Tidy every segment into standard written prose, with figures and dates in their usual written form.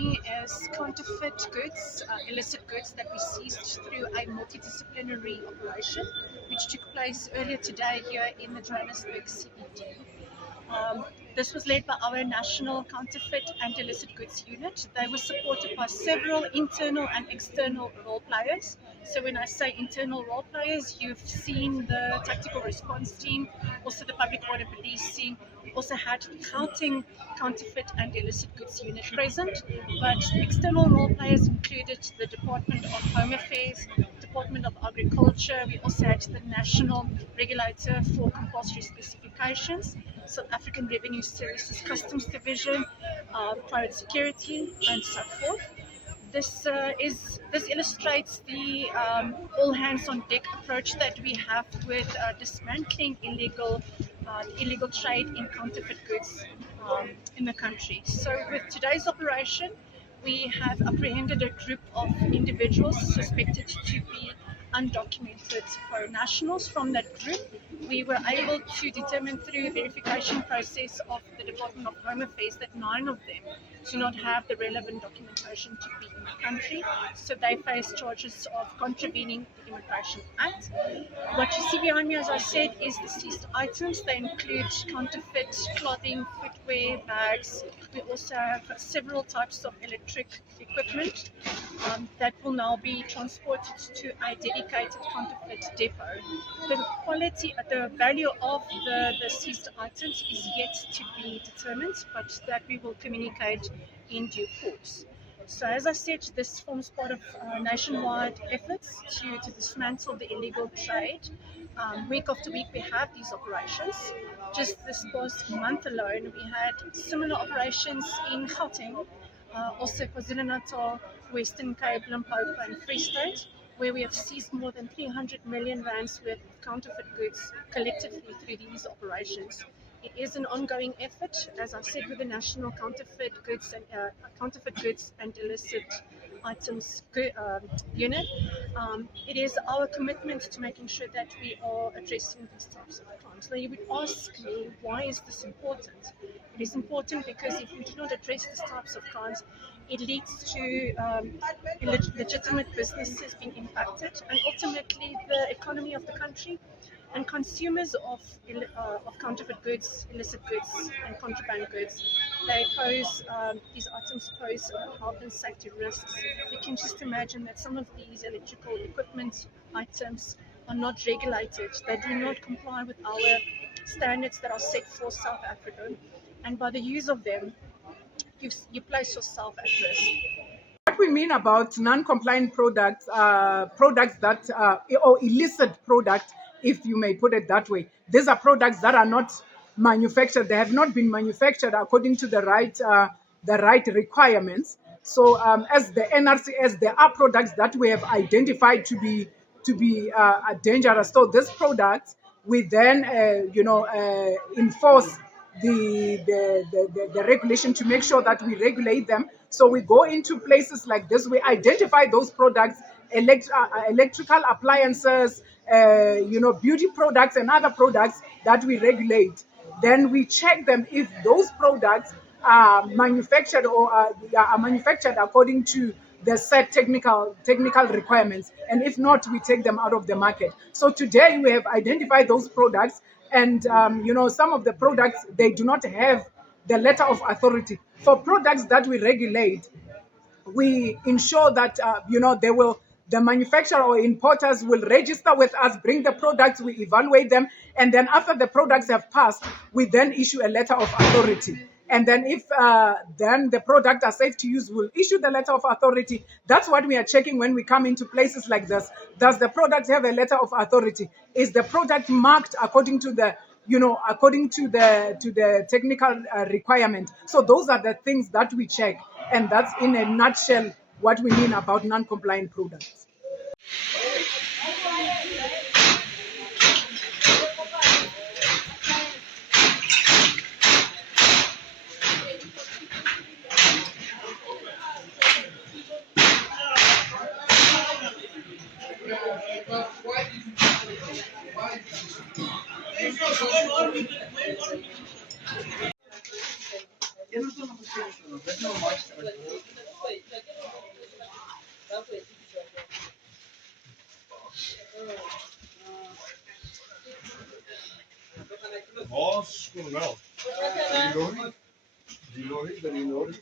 me is counterfeit goods, illicit goods that we seized through a multidisciplinary operation, which took place earlier today here in the Johannesburg CBD. This was led by our National Counterfeit and Illicit Goods Unit. They were supported by several internal and external role players. So when I say internal role players, you've seen the tactical response team, also the public order policing. We also had the counterfeit and illicit goods unit present, but external role players included the Department of Home Affairs, Department of Agriculture. We also had the National Regulator for Compulsory Specifications, South African Revenue Services Customs Division, Private Security, and so forth. This illustrates the all hands on deck approach that we have with dismantling illegal trade in counterfeit goods in the country. So with today's operation, we have apprehended a group of individuals suspected to be undocumented foreign nationals. From that group, we were able to determine through a verification process of the Department of Home Affairs that 9 of them do not have the relevant documentation to be in the country, so they face charges of contravening the Immigration Act. What you see behind me, as I said, is the seized items. They include counterfeit clothing, footwear, bags. We also have several types of electric equipment that will now be transported to a dedicated counterfeit depot. The value of the seized items is yet to be determined, but that we will communicate in due course. So as I said, this forms part of nationwide efforts to dismantle the illegal trade. Week after week we have these operations. Just this past month alone we had similar operations in Gauteng, also KwaZulu-Natal, Western Cape, Limpopo and Free State, where we have seized more than 300 million rands worth of counterfeit goods collectively through these operations. It is an ongoing effort, as I said, with the National Counterfeit Goods and Illicit Items Unit. It is our commitment to making sure that we are addressing these types of crimes. Now, you would ask me, why is this important? It is important because if we do not address these types of crimes, it leads to legitimate businesses being impacted and ultimately the economy of the country. And consumers of counterfeit goods, illicit goods, and contraband goods, these items pose health and safety risks. You can just imagine that some of these electrical equipment items are not regulated. They do not comply with our standards that are set for South Africa. And by the use of them, you place yourself at risk. What we mean about non-compliant products, products that or illicit products, if you may put it that way. These are products that are not manufactured. They have not been manufactured according to the right requirements. So, as the NRCS, there are products that we have identified to be dangerous. So, these products we then enforce the regulation to make sure that we regulate them. So we go into places like this, we identify those products, electrical appliances, beauty products and other products that we regulate. Then we check them if those products are manufactured or are manufactured according to the set technical requirements, and if not, we take them out of the market. So today we have identified those products, and some of the products, they do not have the letter of authority. For products that we regulate, we ensure that the manufacturer or importers will register with us, bring the products, we evaluate them, and then after the products have passed, we then issue a letter of authority. And then if then the product are safe to use, we'll issue the letter of authority. That's what we are checking when we come into places like this. Does the product have a letter of authority? Is the product marked according to the technical requirement? So those are the things that we check, and that's in a nutshell what we mean about non-compliant products. Well, die lorry, dan die lorry.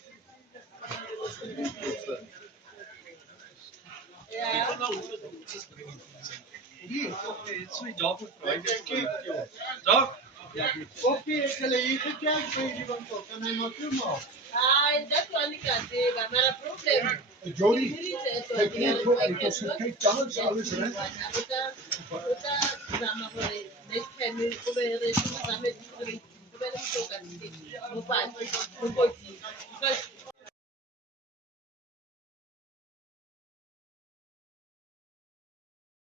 Okay, ek hulle hier gekyk by die winkel, kan hy maar toe maak. Dat one kan sê, maar 'n probleem. Jody, kyk hier toe, ek het so kyk dan alles reg.